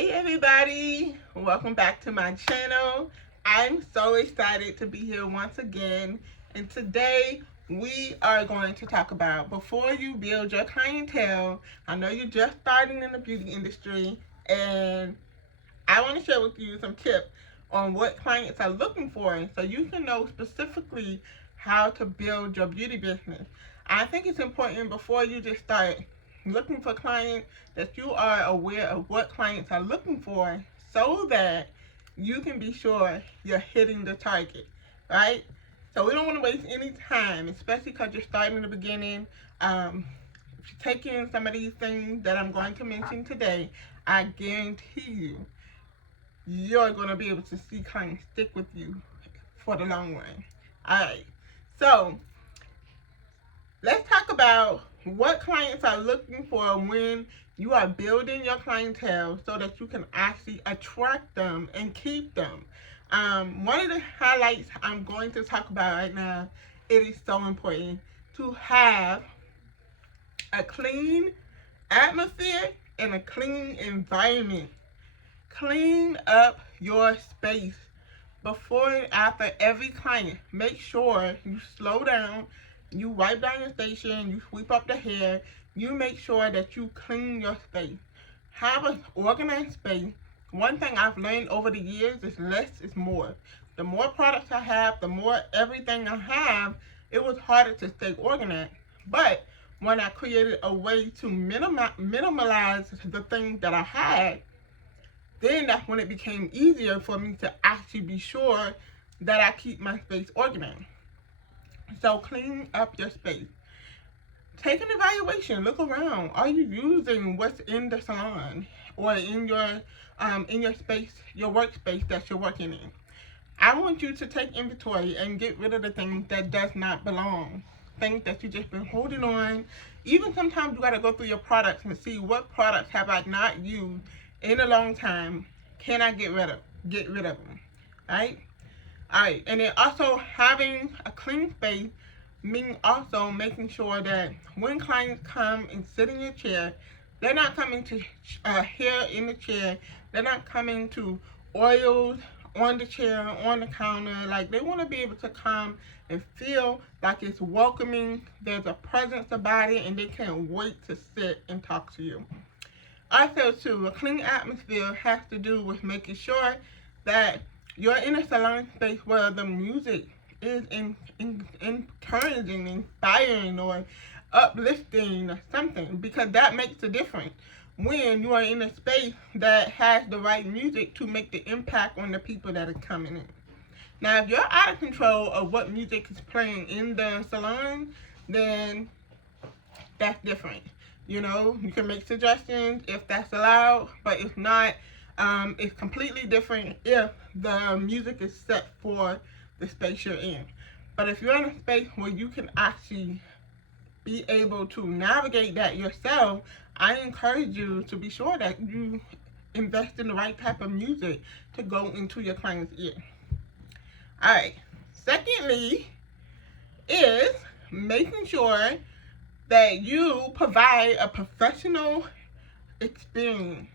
Hey everybody, welcome back to my channel. I'm so excited to be here once again, and today we are going to talk about before you build your clientele. I know you're just starting in the beauty industry, and I want to share with you some tips on what clients are looking for so you can know specifically how to build your beauty business. I think it's important before you just start looking for clients that you are aware of what clients are looking for so that you can be sure you're hitting the target, right? So we don't want to waste any time, especially because you're starting in the beginning. If you take in some of these things that I'm going to mention today, I guarantee you're going to be able to see clients stick with you for the long run. All right. So let's talk about what clients are looking for when you are building your clientele so that you can actually attract them and keep them. One of the highlights I'm going to talk about right now, it is so important to have a clean atmosphere and a clean environment. Clean up your space before and after every client. Make sure you slow down, you wipe down your station, you sweep up the hair, you make sure that you clean your space. Have an organized space. One thing I've learned over the years is less is more. The more products I have, the more everything I have, it was harder to stay organized. But when I created a way to minimize the things that I had, then that's when it became easier for me to actually be sure that I keep my space organized. So clean up your space. Take an evaluation. Look around. Are you using what's in the salon or in your space, your workspace that you're working in? I want you to take inventory and get rid of the things that does not belong. Things that you just been holding on. Even sometimes you gotta go through your products and see what products have I not used in a long time. Can I get rid of them? Right? Alright. And then also having a clean space means also making sure that when clients come and sit in your chair, they're not coming to hair in the chair. They're not coming to oils on the chair, on the counter. Like, they want to be able to come and feel like it's welcoming. There's a presence about it, and they can't wait to sit and talk to you. Also, too, a clean atmosphere has to do with making sure that you're in a salon space where the music is encouraging, inspiring, or uplifting or something, because that makes a difference when you are in a space that has the right music to make the impact on the people that are coming in. Now, if you're out of control of what music is playing in the salon, then that's different. You know, you can make suggestions if that's allowed, but if not, it's completely different if the music is set for the space you're in. But if you're in a space where you can actually be able to navigate that yourself, I encourage you to be sure that you invest in the right type of music to go into your client's ear. All right. Secondly, is making sure that you provide a professional experience.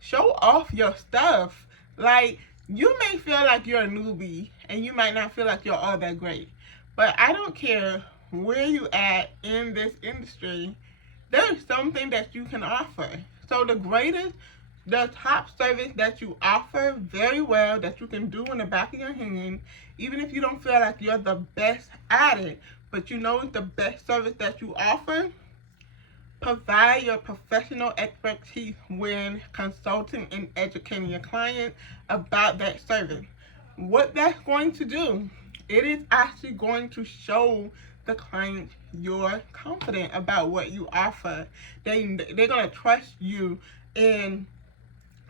Show off your stuff. Like, you may feel like you're a newbie and you might not feel like you're all that great. But I don't care where you at in this industry, there's something that you can offer. So the top service that you offer very well, that you can do in the back of your hand, even if you don't feel like you're the best at it, but you know it's the best service that you offer, provide your professional expertise when consulting and educating your client about that service. What that's going to do, it is actually going to show the client you're confident about what you offer. They're gonna trust you in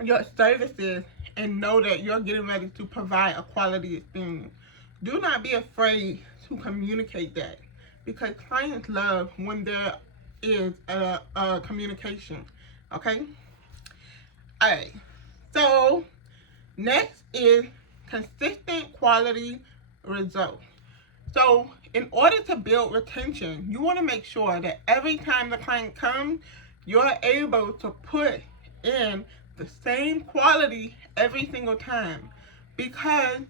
your services and know that you're getting ready to provide a quality experience. Do not be afraid to communicate that, because clients love when there is a communication. Okay? Alright. So, next is consistent quality results. So, in order to build retention, you want to make sure that every time the client comes, you're able to put in the same quality every single time, because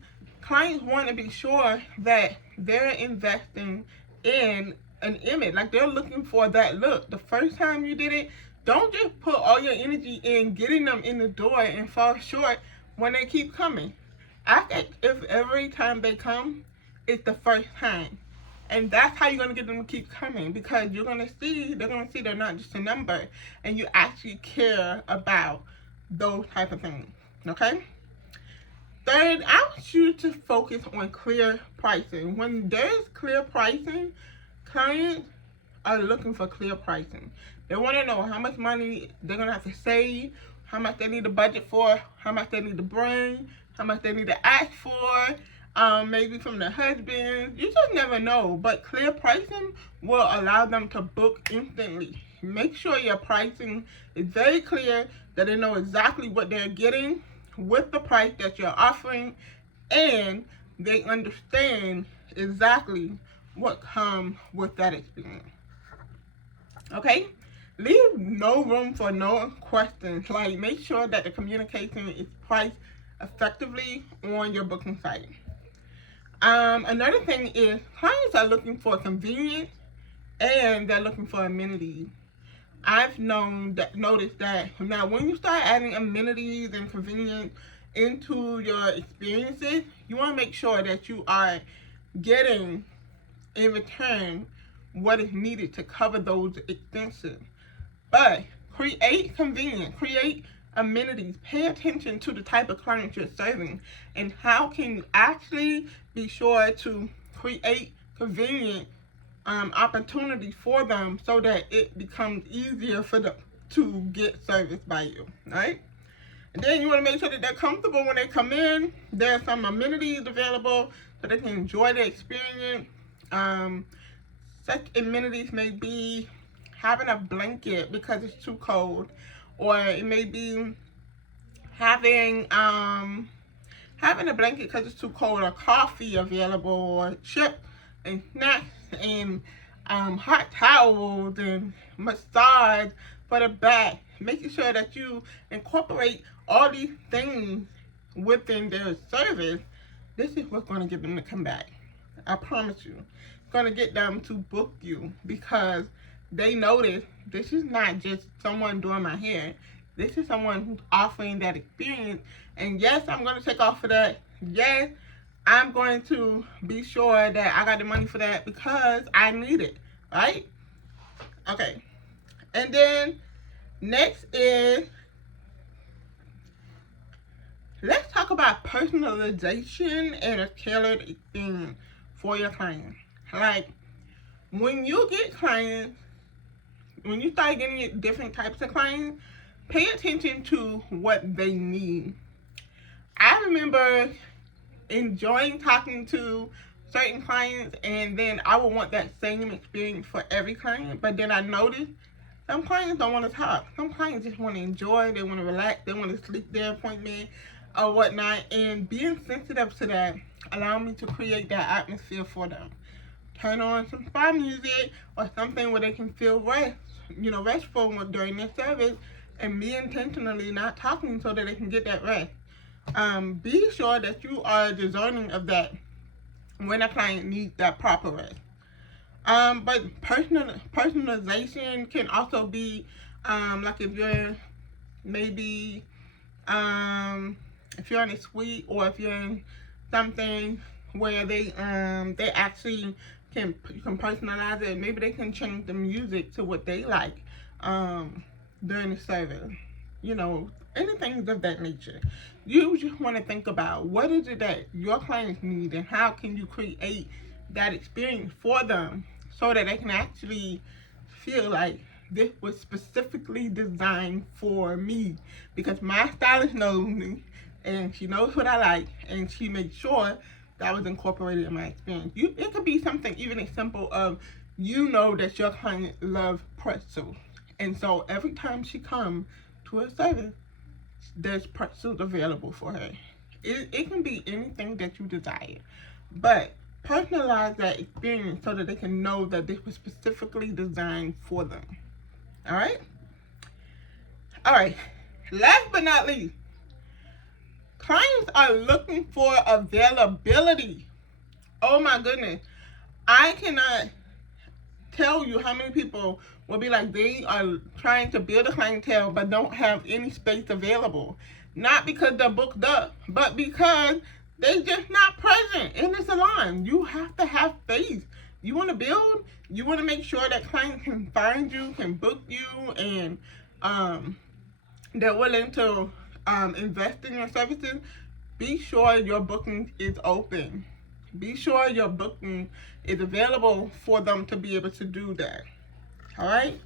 clients want to be sure that they're investing in an image. Like, they're looking for that look. The first time you did it, don't just put all your energy in getting them in the door and fall short when they keep coming. Act as if every time they come, it's the first time. And that's how you're going to get them to keep coming, because they're going to see they're not just a number, and you actually care about those type of things. Okay? Third, I want you to focus on clear pricing. When there's clear pricing, clients are looking for clear pricing. They want to know how much money they're going to have to save, how much they need to budget for, how much they need to bring, how much they need to ask for, maybe from their husband. You just never know. But clear pricing will allow them to book instantly. Make sure your pricing is very clear, that they know exactly what they're getting with the price that you're offering, and they understand exactly what comes with that experience. Okay? Leave no room for no questions. Like, make sure that the communication is priced effectively on your booking site. Another thing is, clients are looking for convenience, and they're looking for amenities. I've noticed that now, when you start adding amenities and convenience into your experiences, you want to make sure that you are getting in return what is needed to cover those expenses. But create convenience, create amenities, pay attention to the type of clients you're serving, and how can you actually be sure to create convenient opportunity for them, so that it becomes easier for them to get service by you, right? And then you want to make sure that they're comfortable when they come in. There are some amenities available so they can enjoy the experience. Such amenities may be having a blanket because it's too cold, or it may be having a blanket because it's too cold, or coffee available, or chips and snacks, and hot towels, and massage for the back. Making sure that you incorporate all these things within their service. This is what's going to get them to come back. I promise you. It's going to get them to book you, because they notice this is not just someone doing my hair. This is someone who's offering that experience. And yes, I'm going to take off for that. Yes, I'm going to be sure that I got the money for that because I need it, right? Okay. And then next is, let's talk about personalization and a tailored experience for your clients. Like, when you get clients, when you start getting different types of clients, pay attention to what they need. I remember enjoying talking to certain clients, and then I would want that same experience for every client. But then I noticed some clients don't want to talk. Some clients just want to enjoy, they want to relax, they want to sleep their appointment or whatnot. And being sensitive to that allowed me to create that atmosphere for them. Turn on some spa music or something where they can feel restful during their service, and be intentionally not talking so that they can get that rest. Be sure that you are discerning of that when a client needs that proper rest. But personalization can also be, like, if you're maybe, if you're in a suite, or if you're in something where they actually you can personalize it. Maybe they can change the music to what they like during the service. Anything of that nature. You just want to think about what is it that your clients need, and how can you create that experience for them so that they can actually feel like this was specifically designed for me, because my stylist knows me and she knows what I like, and she makes sure that was incorporated in my experience. It could be something even as simple of, that your client loves pretzels, and so every time she comes to a service, there's pretzels available for her. It can be anything that you desire, but personalize that experience so that they can know that this was specifically designed for them. All right. Last but not least, clients are looking for availability. Oh my goodness. I cannot tell you how many people will be like they are trying to build a clientele but don't have any space available. Not because they're booked up, but because they just not present in the salon. You have to have space. You want to build, you want to make sure that clients can find you, can book you, and um, they're willing to invest in your services. Be sure your booking is open. Be sure your booking is available for them to be able to do that. All right?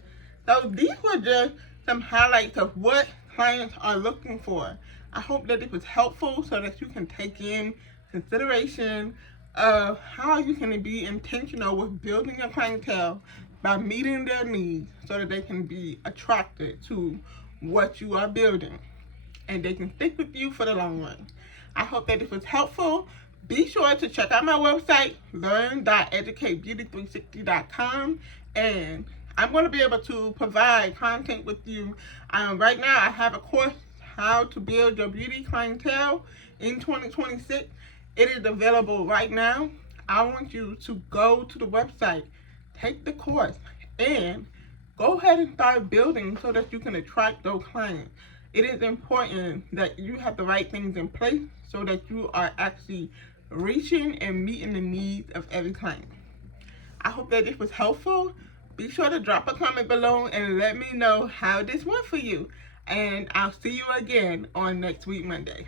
So these were just some highlights of what clients are looking for. I hope that it was helpful so that you can take in consideration of how you can be intentional with building your clientele by meeting their needs so that they can be attracted to what you are building and they can stick with you for the long run. I hope that this was helpful. Be sure to check out my website, learn.educatebeauty360.com, and I'm going to be able to provide content with you. Right now, I have a course, How to Build Your Beauty Clientele in 2026. It is available right now. I want you to go to the website, take the course, and go ahead and start building so that you can attract those clients. It is important that you have the right things in place so that you are actually reaching and meeting the needs of every client. I hope that this was helpful. Be sure to drop a comment below and let me know how this went for you. And I'll see you again on next week, Monday.